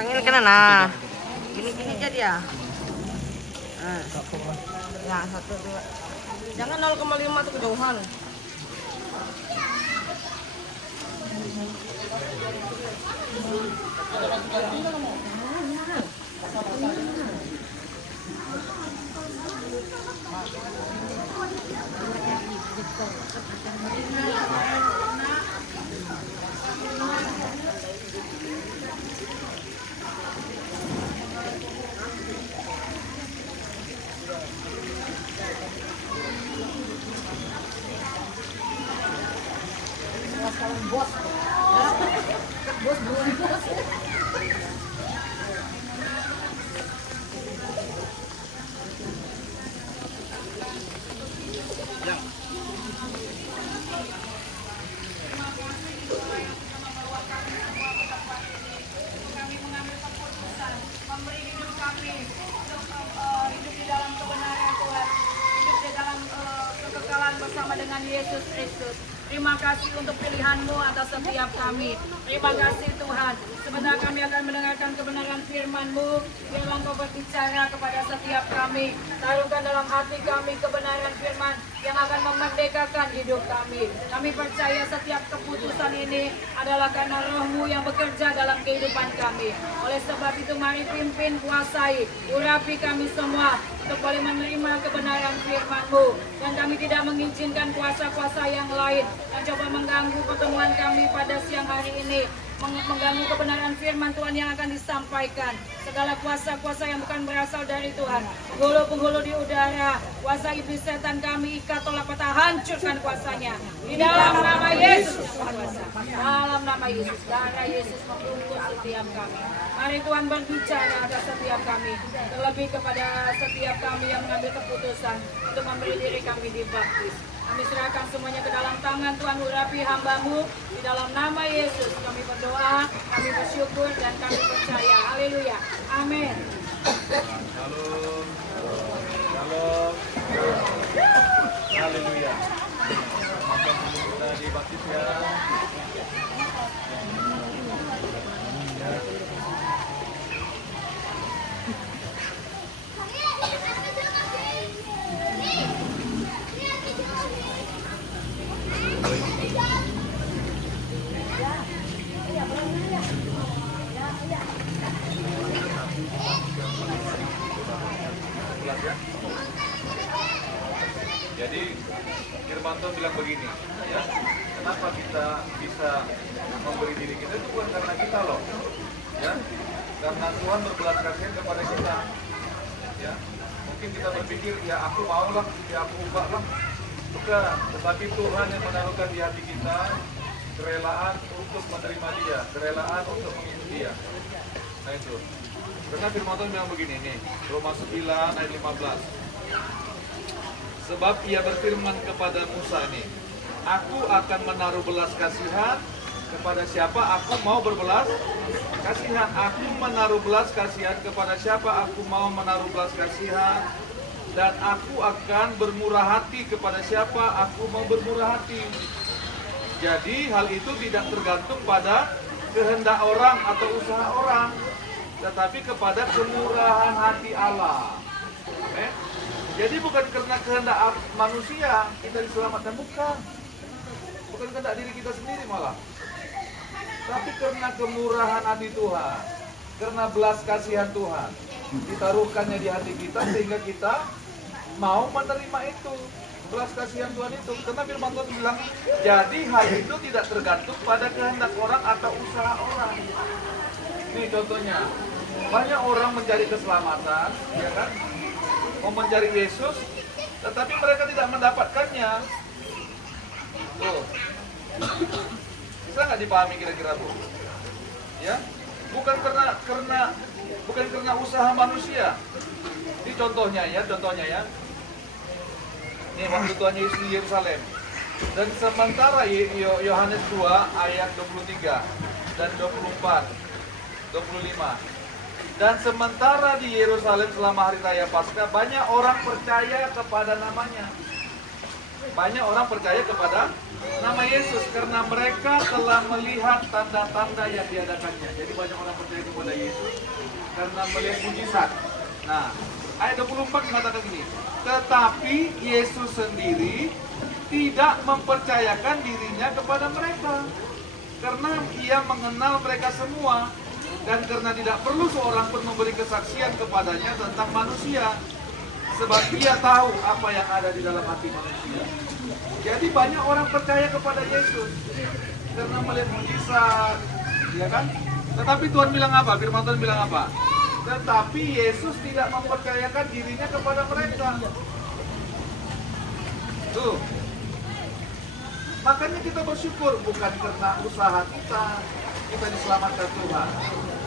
Pangil kena nah. Gini-gini aja dia. Nah. Ya, 1 2. Jangan 0,5 tuh kejauhan. Bos. Bos belum bos. Memberi hidup kami untuk hidup di dalam kebenaran Tuhan, hidup di dalam kekekalan bersama dengan Yesus Kristus. Terima kasih untuk pilihan-Mu atas setiap kami. Terima kasih Tuhan. Sebentar kami akan mendengarkan kebenaran firman-Mu. Biarlah Engkau berbicara kepada setiap kami. Taruhkan dalam hati kami kebenaran firman yang akan memerdekakan hidup kami. Kami percaya setiap keputusan ini adalah karena Roh-Mu yang bekerja dalam kehidupan kami. Oleh sebab itu mari pimpin, kuasai, urapi kami semua untuk boleh menerima kebenaran firman-Mu. Dan kami tidak mengizinkan kuasa-kuasa yang lain yang coba mengganggu pertemuan kami pada siang hari ini, mengganggu kebenaran firman Tuhan yang akan disampaikan. Segala kuasa-kuasa yang bukan berasal dari Tuhan, penghulu-penghulu di udara, kuasa iblis setan kami ikat, tolak patah, hancurkan kuasanya di dalam nama Yesus. Dalam nama Yesus, darah Yesus membungkus setiap kami. Mari Tuhan berbicara atas setiap kami, terlebih kepada setiap kami yang mengambil keputusan untuk memberi diri kami dibaptis. Kami serahkan semuanya ke dalam tangan Tuhan, urapi hamba-Mu. Di dalam nama Yesus kami berdoa, kami bersyukur dan kami percaya. Haleluya. Amin. Shalom. Shalom. Haleluya. Maka kita dibaptis ya. Jadi firman Tuhan bilang begini, ya, kenapa kita bisa memberi diri kita itu bukan karena kita loh, ya, karena Tuhan berbelas kasihan kepada kita, ya. Mungkin kita berpikir ya aku mau lah, ya aku ubah lah, bukan, tetapi Tuhan yang menaruhkan di hati kita kerelaan untuk menerima Dia, kerelaan untuk mengikuti Dia. Nah itu. Karena firman Tuhan bilang begini nih, Roma 9 ayat 15. Sebab ia berfirman kepada Musa nih, aku akan menaruh belas kasihan kepada siapa aku mau berbelas kasihan. Aku menaruh belas kasihan kepada siapa aku mau menaruh belas kasihan. Dan aku akan bermurah hati kepada siapa aku mau bermurah hati. Jadi hal itu tidak tergantung pada kehendak orang atau usaha orang, tetapi kepada kemurahan hati Allah. Amin. Jadi bukan karena kehendak manusia kita diselamatkan, bukan kehendak diri kita sendiri malah, tapi karena kemurahan hati Tuhan, karena belas kasihan Tuhan ditaruhkannya di hati kita sehingga kita mau menerima itu, belas kasihan Tuhan itu. Karena firman Tuhan bilang, jadi hal itu tidak tergantung pada kehendak orang atau usaha orang. Ini contohnya, banyak orang mencari keselamatan, ya kan? Mau mencari Yesus, tetapi mereka tidak mendapatkannya. Tuh, bisa nggak dipahami kira-kira Bu? Ya, bukan karena usaha manusia. Ini contohnya ya. Ini waktu Tuhan Yesus di Yerusalem. Dan sementara Yohanes 2 ayat 23 dan 24, 25. Dan sementara di Yerusalem selama hari raya Paskah, banyak orang percaya kepada namanya. Banyak orang percaya kepada nama Yesus karena mereka telah melihat tanda-tanda yang diadakannya. Jadi banyak orang percaya kepada Yesus karena melihat mujizat. Nah, ayat 24 mengatakan gini, tetapi Yesus sendiri tidak mempercayakan dirinya kepada mereka karena ia mengenal mereka semua dan karena tidak perlu seorang pun memberi kesaksian kepadanya tentang manusia sebab ia tahu apa yang ada di dalam hati manusia. Jadi banyak orang percaya kepada Yesus karena melihat mujizat, ya kan? Tetapi Tuhan bilang apa? Firman Tuhan bilang apa? Tetapi Yesus tidak mempercayakan dirinya kepada mereka. Tuh. Makanya kita bersyukur bukan karena usaha kita diselamatkan Tuhan.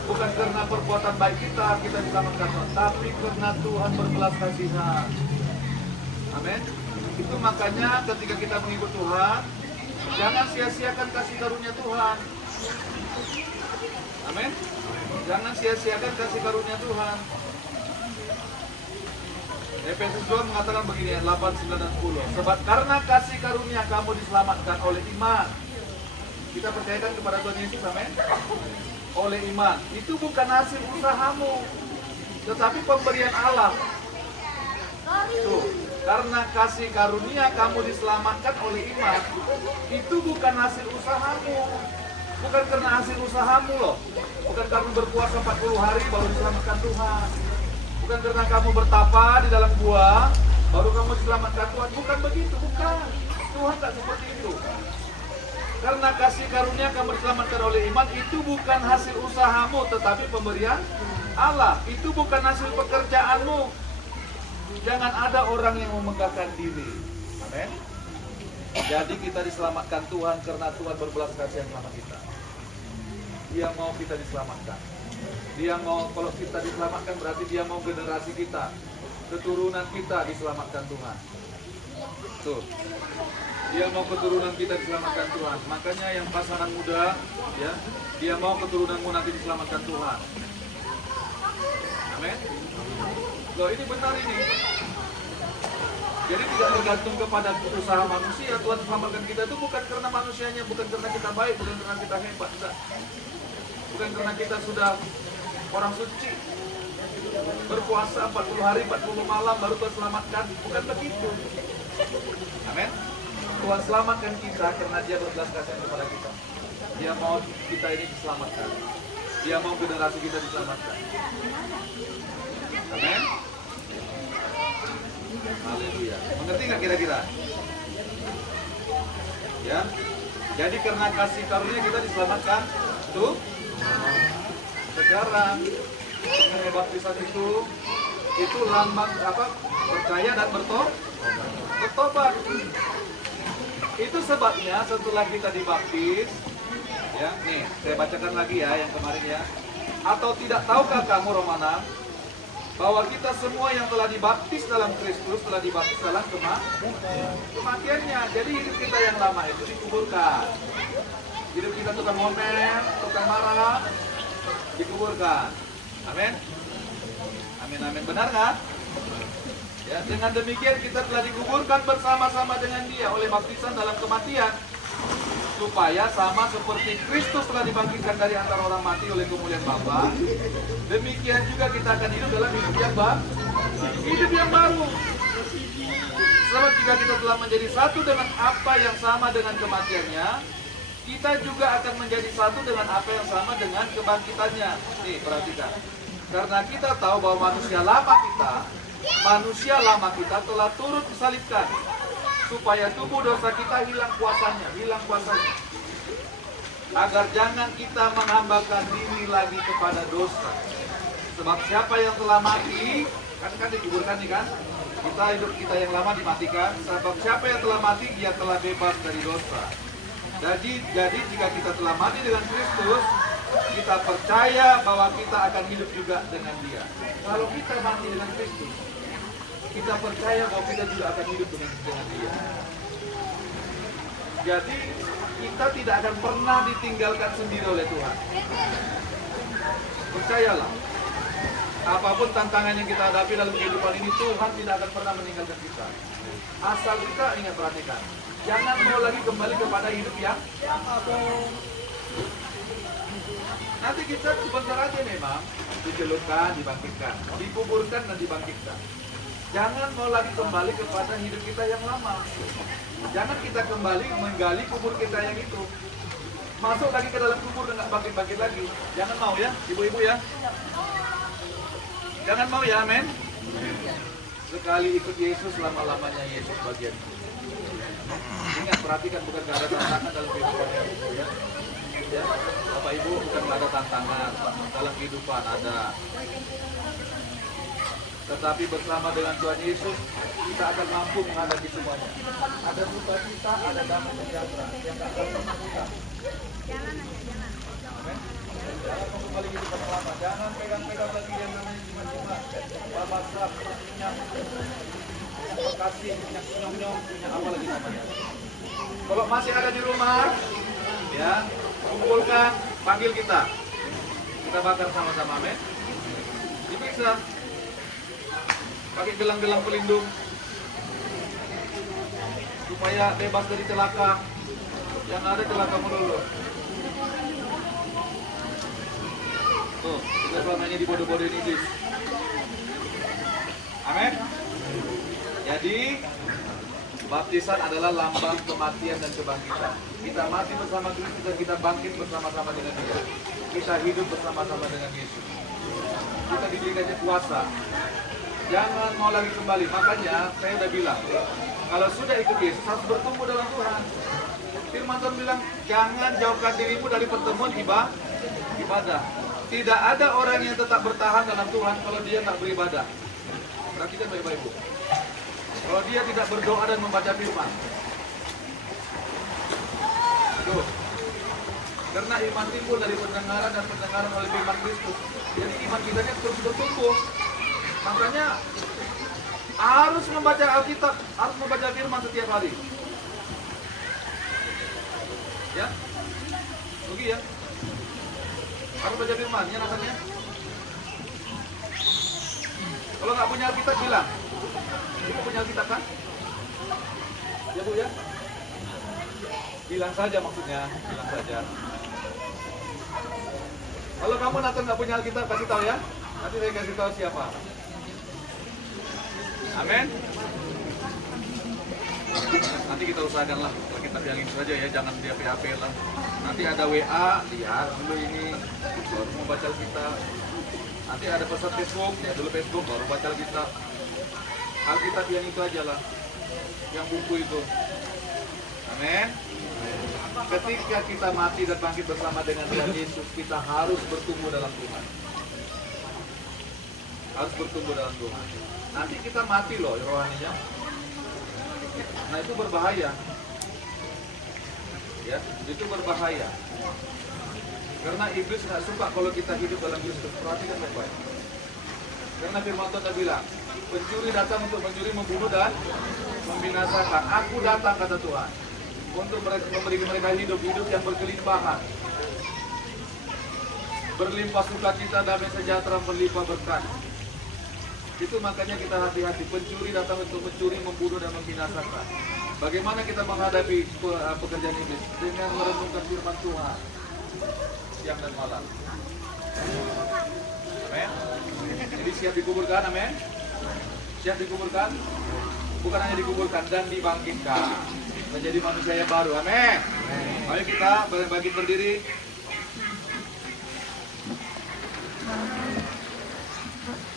Bukan karena perbuatan baik kita diselamatkan Tuhan, tapi karena Tuhan berbelas kasihan. Amin. Itu makanya ketika kita mengikut Tuhan, jangan sia-siakan kasih karunia Tuhan. Amin. Jangan sia-siakan kasih karunia Tuhan. Efesus 2 mengatakan begini, 8, 9, dan 10. Sebab karena kasih karunia kamu diselamatkan oleh iman. Kita percayakan kepada Tuhan Yesus, amin. Oleh iman. Itu bukan hasil usahamu, tetapi pemberian Allah. Tuh, karena kasih karunia kamu diselamatkan oleh iman. Itu bukan hasil usahamu. Bukan karena hasil usahamu loh. Bukan kamu berpuasa 40 hari baru diselamatkan Tuhan. Bukan karena kamu bertapa di dalam gua baru kamu diselamatkan Tuhan. Bukan begitu, bukan. Tuhan tak seperti itu. Karena kasih karunia kamu diselamatkan oleh iman, itu bukan hasil usahamu, tetapi pemberian Allah. Itu bukan hasil pekerjaanmu. Jangan ada orang yang memegahkan diri. Amin. Jadi kita diselamatkan Tuhan karena Tuhan berbelas kasihan sama kita. Dia mau kita diselamatkan. Dia mau, kalau kita diselamatkan berarti dia mau generasi kita, keturunan kita diselamatkan Tuhan. Tuh. Dia mau keturunan kita diselamatkan Tuhan. Makanya yang pasangan muda, ya, dia mau keturunanmu nanti diselamatkan Tuhan. Amin. Loh, ini benar ini. Jadi tidak tergantung kepada usaha manusia. Tuhan selamatkan kita itu bukan karena manusianya, bukan karena kita baik, bukan karena kita hebat, enggak. Bukan karena kita sudah orang suci, berpuasa 40 hari, 40 malam baru Tuhan selamatkan. Bukan begitu. Amin. Tuhan selamatkan kita karena dia berbelas kasihan kepada kita. Dia mau kita ini diselamatkan. Dia mau generasi kita diselamatkan. Amin. Haleluya. Mengerti nggak kira-kira? Ya. Jadi karena kasih karunia kita diselamatkan. Tuh. Sekarang mengenai baptisan itu lambang apa? Percaya dan bertobat. Itu sebabnya setelah kita dibaptis, ya, nih saya bacakan lagi ya yang kemarin ya. Atau tidak tahukah kamu Romana bahwa kita semua yang telah dibaptis dalam Kristus telah dibaptis dalam kematiannya. Jadi hidup kita yang lama itu dikuburkan. Hidup kita tukang ngomel, tukang marah, dikuburkan. Amin. Amin, amin. Benar kan? Ya, dengan demikian kita telah dikuburkan bersama-sama dengan dia oleh baptisan dalam kematian, supaya sama seperti Kristus telah dibangkitkan dari antara orang mati oleh kemuliaan Bapa, demikian juga kita akan hidup dalam hidup yang baru. Sebab jika kita telah menjadi satu dengan apa yang sama dengan kematiannya, kita juga akan menjadi satu dengan apa yang sama dengan kebangkitannya. Nih, perhatikan. Karena kita tahu bahwa manusia lama kita telah turut disalibkan, supaya tubuh dosa kita hilang kuasanya, agar jangan kita menghambakan diri lagi kepada dosa. Sebab siapa yang telah mati, kan dikuburkan nih kan, hidup kita yang lama dimatikan. Sebab siapa yang telah mati, dia telah bebas dari dosa. Jadi jika kita telah mati dengan Kristus, kita percaya bahwa kita akan hidup juga dengan dia. Kalau kita mati dengan Kristus, kita percaya bahwa kita juga akan hidup dengan dia. Jadi kita tidak akan pernah ditinggalkan sendiri oleh Tuhan. Percayalah, apapun tantangan yang kita hadapi dalam kehidupan ini, Tuhan tidak akan pernah meninggalkan kita. Asal kita ingat, perhatikan, Jangan mau lagi kembali kepada hidup yang lama. Nanti kita sebentar aja memang dicelupkan, dibangkitkan, dikuburkan dan dibangkitkan. Jangan mau lagi kembali kepada hidup kita yang lama. Jangan kita kembali menggali kubur kita yang itu. Masuk lagi ke dalam kubur dan nggak bangkit-bangkit lagi. Jangan mau ya, ibu-ibu ya. Jangan mau ya, amin. Sekali ikut Yesus, lama-lamanya Yesus bagian. Ingat, perhatikan, bukan ada tantangan dalam kehidupan ya. Ya, Bapak Ibu, bukan ada tantangan dalam kehidupan, ada. Tetapi bersama dengan Tuhan Yesus, kita akan mampu menghadapi semuanya. Ada sukacita, ada damai sejahtera yang tak akan pernah kita. Amin. Jangan kembali kehidupan yang lama. Jangan pegang-pegang lagi yang namanya cima-cima, babasap, minyak, kasih, minyak nyong-nyong, minyak apa lagi namanya. Kalau masih ada di rumah, ya, kumpulkan, panggil kita. Kita bakar sama-sama, amin. Diperiksa. Pakai gelang-gelang pelindung supaya bebas dari celaka. Yang ada celaka melulu. Tuh, kita selamanya dibodoh-bodohin iblis. Amin. Jadi baptisan adalah lambang kematian dan kebangkitan. Kita mati bersama Kristus dan kita bangkit bersama-sama dengan Dia. Kita hidup bersama-sama dengan Yesus. Kita diberikannya kuasa. Jangan mau lagi kembali. Makanya saya udah bilang, kalau sudah ikut Yesus harus bertumbuh dalam Tuhan. Firman Tuhan bilang, jangan jauhkan dirimu dari pertemuan ibadah. Tidak ada orang yang tetap bertahan dalam Tuhan kalau dia nggak beribadah. Perhatikan baik-baik, Bu. Kalau dia tidak berdoa dan membaca firman. Tuh. Karena iman timbul dari pendengaran dan pendengaran oleh firman Kristus. Jadi iman kita terus bertumbuh. Makanya harus membaca Alkitab, harus membaca firman setiap hari. Ya? Rugi ya? Harus baca firman, ya rasanya. Kalau nggak punya Alkitab bilang. Ibu punya Alkitab kan? Ya Bu ya? Bilang saja maksudnya, bilang saja. Kalau kamu Nathan nggak punya Alkitab, kasih tahu ya. Nanti saya kasih tahu siapa. Amin. Nanti kita usahakan lah Alkitab yang itu saja ya, jangan dia PHP lah. Nanti ada WA, lihat dulu ini, baru mau baca Alkitab. Nanti ada pesan Facebook, ya dulu Facebook, baru baca Alkitab. Alkitab yang itu aja lah, yang buku itu. Amin. Ketika kita mati dan bangkit bersama dengan Tuhan Yesus, kita harus bertumbuh dalam Tuhan. Harus bertumbuh dalam Tuhan. Nanti kita mati loh rohaninya. Nah itu berbahaya. Ya, itu berbahaya. Karena iblis nggak suka kalau kita hidup dalam Kristus. Perhatikan baik-baik. Karena firman Tuhan bilang, pencuri datang untuk mencuri, membunuh dan membinasakan. Aku datang, kata Tuhan, untuk memberi mereka hidup yang berkelimpahan. Berlimpah sukacita, damai sejahtera, berlimpah berkat. Itu makanya kita hati-hati. Pencuri datang untuk mencuri, membunuh dan membinasakan. Bagaimana kita menghadapi pekerjaan iblis? Dengan merenungkan firman Tuhan siang dan malam. Amin. Jadi siap dikuburkan, amin. Siap dikuburkan. Bukan hanya dikuburkan dan dibangkitkan menjadi manusia yang baru, amin. Ayo kita bangkit berdiri.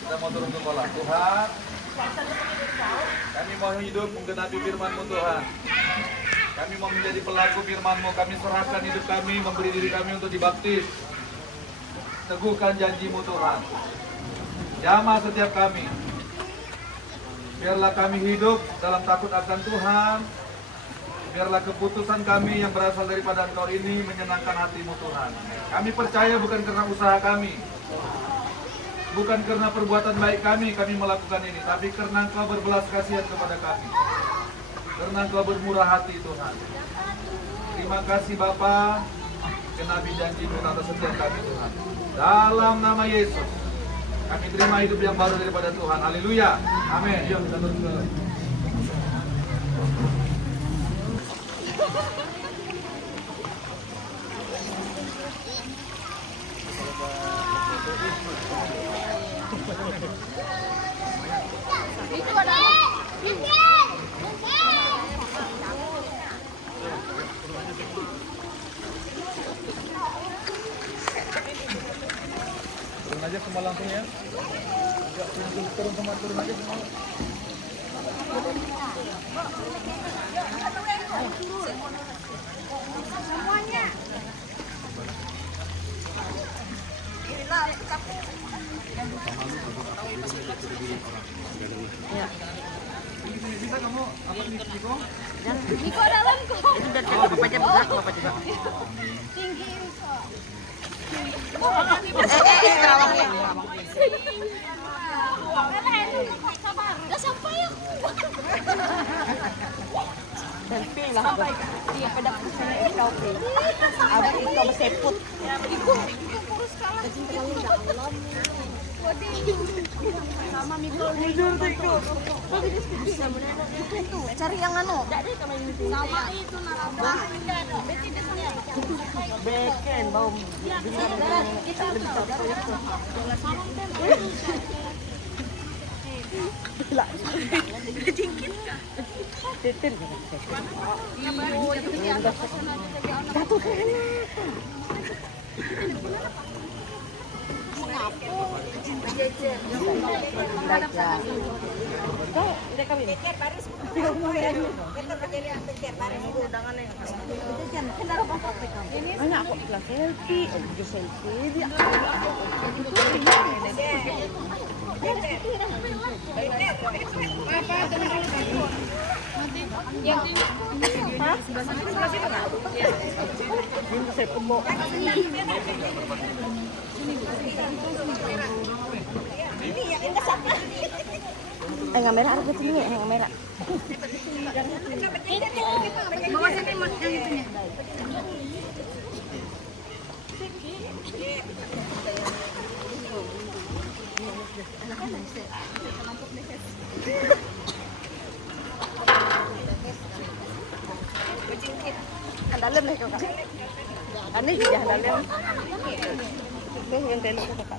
Kita mau turun ke bola. Tuhan, kami mau hidup menggenapi firman-Mu Tuhan. Kami mau menjadi pelaku firman-Mu. Kami serahkan hidup kami, memberi diri kami untuk dibaptis. Teguhkan janji-Mu Tuhan. Jamah setiap kami. Biarlah kami hidup dalam takut akan Tuhan. Biarlah keputusan kami yang berasal daripada Engkau ini menyenangkan hati-Mu Tuhan. Kami percaya bukan karena usaha kami, bukan karena perbuatan baik kami melakukan ini, tapi karena Engkau berbelas kasihan kepada kami. Karena Engkau bermurah hati Tuhan. Terima kasih Bapa, genapi janji-Mu atas setiap kami Tuhan. Dalam nama Yesus, kami terima hidup yang baru daripada Tuhan. Haleluya. Amin. Yuk kita terus. Itu ada. Turun aja semua langsung ya. Enggak, turun semua, turun aja semua. Semuanya. Ya. Bisa kamu apa nih, Niko? Niko dalam kok. Itu biar cek Papa aja bisa, Papa juga. Tinggi kok. Kerawangnya. Udah sampai ya. Selfie lah aku. Iya, pada sana ikaw pe. Ada ikaw maseput. Iku kurus kalah. Dalam. Sama Miko. Jujur tuh ikut. Itu cari yang anu. Sama itu naraba. Beken bau. Kita itu. Titir. Jatuh ke Udah kawin. Anak aku bilang selfie, juga selfie dia. Ini saya pembawa. Ngamera ada sini ya, ngamera. Bawa sini yang itunya. Ang dalam na ikaw ka. Ano yung ang dalam? Ito yung telo ko ka.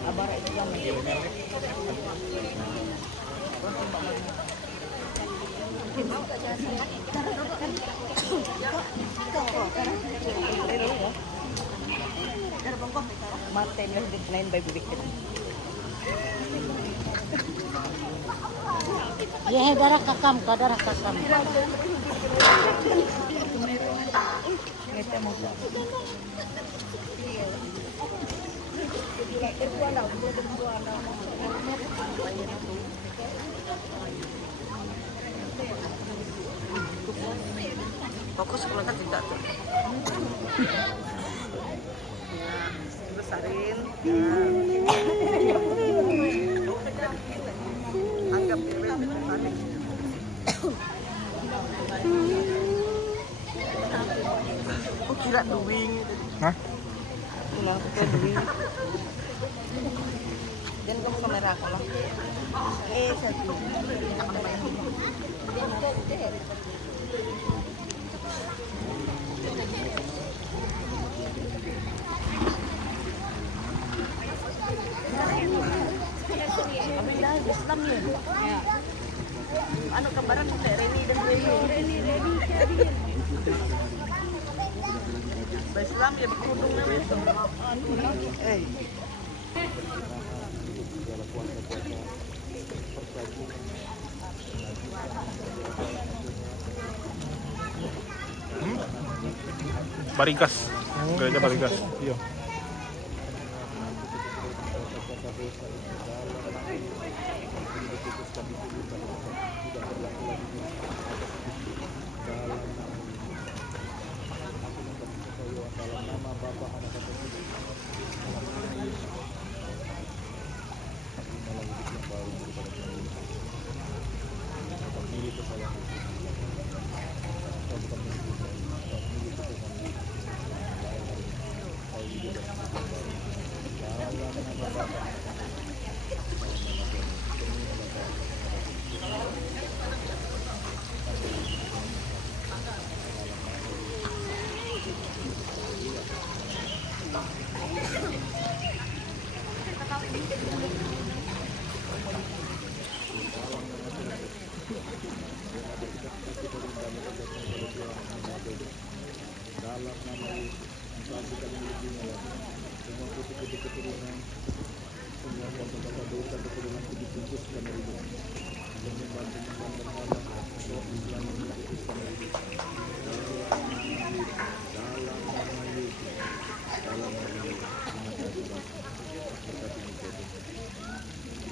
Abara ito lang. Mati lah lain by bibig kita. Ya, darah kakam, darah kakam. Ngete mo siya. Fokus pulang tidak tuh. Besarin. Anggap dia besarin. Oh kira duwing. Hah? Bilang ke duwing. Dan kamu kamera aku lah. Selfie. Islam ya. Ano kabaran mo Reni dan Reni. Ba Islam ya berkerudung namin. Eh. Barikas. Gereja Barikas. Iya.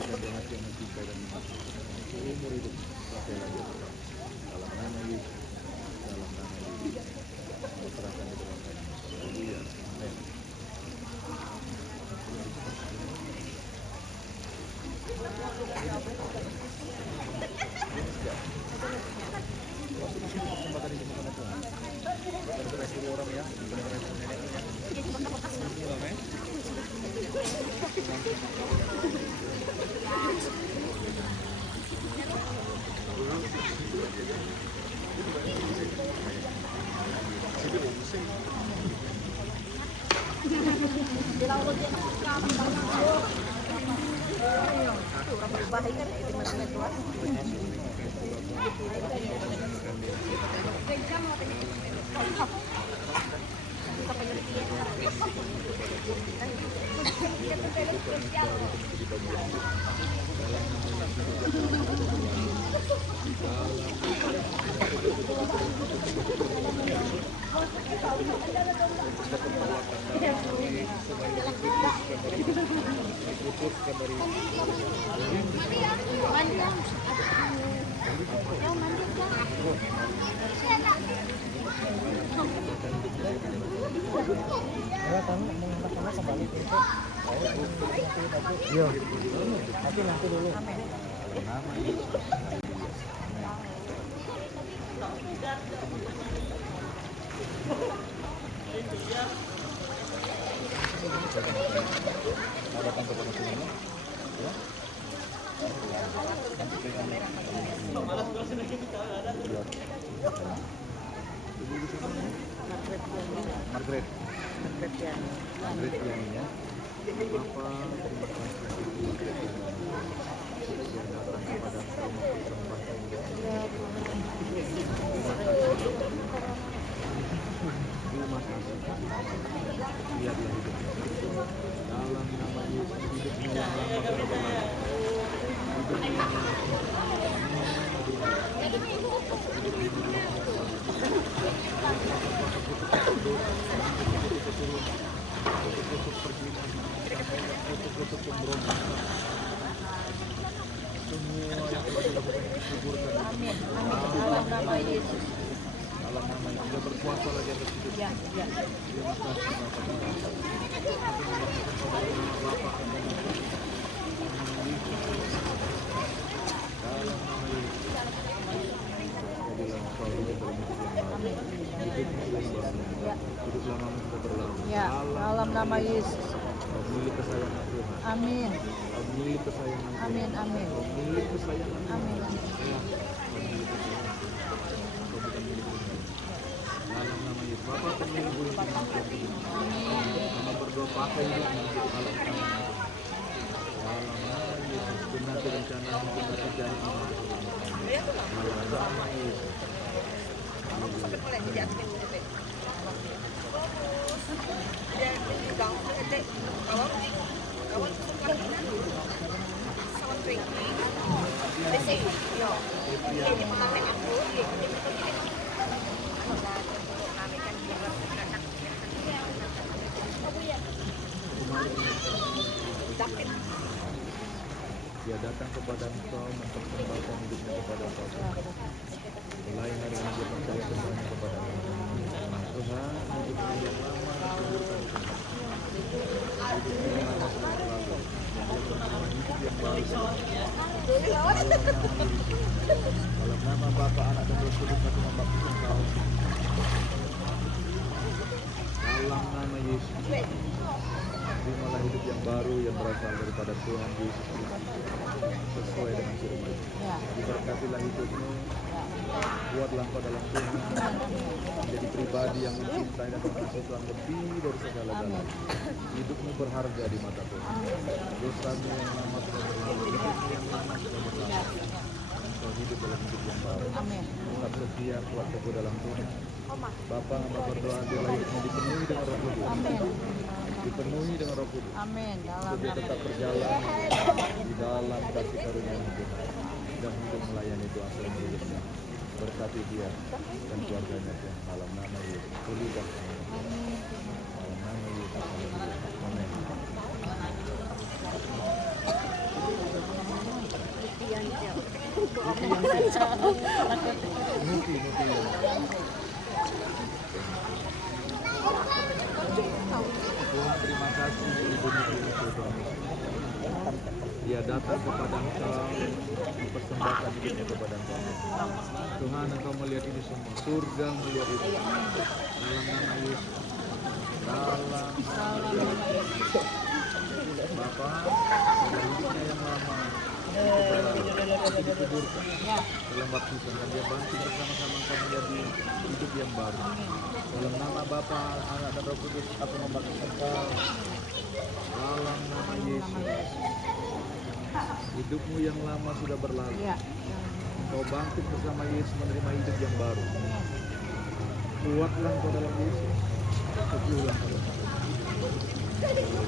dan dengan hati yang mencintai dan mengasihi seumur hidup sampai lahir. Dalam nama Yesus, dalam nama Yesus, serahkan di dalam tangan. Haleluya. Amin. Kesempatan ini sama Tuhan. Beres dulu orang ya. Beres neneknya. Amin. Tapi nanti dulu. Margaret Pianinya. Bapak, terima kasih yang datang kepada rumah persembahkan ini. Terima kasih. Biarlah hidupnya dalam nama Yesus, hidupnya yang lama berbelah. Hidupnya yang untuk pemberontakan semua yang telah dilakukan dikuburkan. Amin. Dalam nama Yesus. Dalam nama yang tidak berkuasa lagi atas hidup. Ya. Terima kasih Bapak. Bapak dalam nama Yesus. Jadilah engkau hidup dalam hidup yang baru. Hidupmu yang baru. Hidup lamamu sudah berlalu. Ya. Dalam nama Yesus. Kau milik kesayangan Tuhan. Amin. Kau milik kesayangan Tuhan. Amin. Kau milik kesayangan Tuhan. Amin. Ya, kau milik kesayangan Tuhan. Kau bukan milik dunia. Dalam nama Yesus, Bapa pemilik bumi dan bumi. Kami berdoa pakai hidupnya menjadi alat tangan. Dalam nama Yesus, benar rencana hidup dan terjadi di mana dalam nama Yesus. Dia datang kepada engkau mempersembahkan hidupnya kepada engkau. Mulai hari ini dia percaya semuanya kepada engkau. Tuhan, hidupnya yang lama dikuburkan. Hidupnya yang lama sudah berlalu. Dan dia berjuang hidup yang baru. Dalam nama Bapa, Anak dan Roh Kudus aku membaptis engkau. Dalam nama Yesus. Terimalah hidup yang baru yang berasal daripada Tuhan Yesus Kristus sesuai dengan firman. Diberkatilah hidupmu, buatlah engkau dalam Tuhan menjadi pribadi yang mencintai dan mengasihi Tuhan lebih dari segala-galanya. Hidupmu berharga di mata Tuhan. Dosamu yang lama sudah berlalu, hidupmu yang lama sudah berlalu. Engkau hidup dalam hidup yang baru. Tetap setia, kuat teguh dalam Tuhan. Bapa, hamba berdoa biarlah hidupmu dipenuhi dengan Roh Kudus. Dipenuhi dengan Roh Kudus. Amin. Dia tetap berjalan di dalam kasih karunia Tuhan dan hidup melayani Tuhan selama hidupnya. Berkati dia dan keluarganya Tuhan dalam nama Yesus. Pulihkan dalam nama Yesus. Amin. Tuhan, terima kasih untuk hidupmu Tuhan. Dia datang kepada Engkau, mempersembahkan hidupnya kepada Engkau. Tuhan, Engkau melihat ini semua. Surga melihat itu. Dalam nama Yesus. Dalam nama Yesus. Bapa, pada hidupnya yang lama, dikuburkan dalam baptisan dan dia bangkit bersama-sama Engkau menjadi hidup yang baru. Dalam nama Bapa, Anak dan Roh Kudus, aku membaptis Engkau. Dalam nama Yesus. Hidupmu yang lama sudah berlalu. Engkau bangkit bersama Yesus menerima hidup yang baru. Kuatlah Engkau dalam Yesus. Teguhlah Engkau. Sedikit.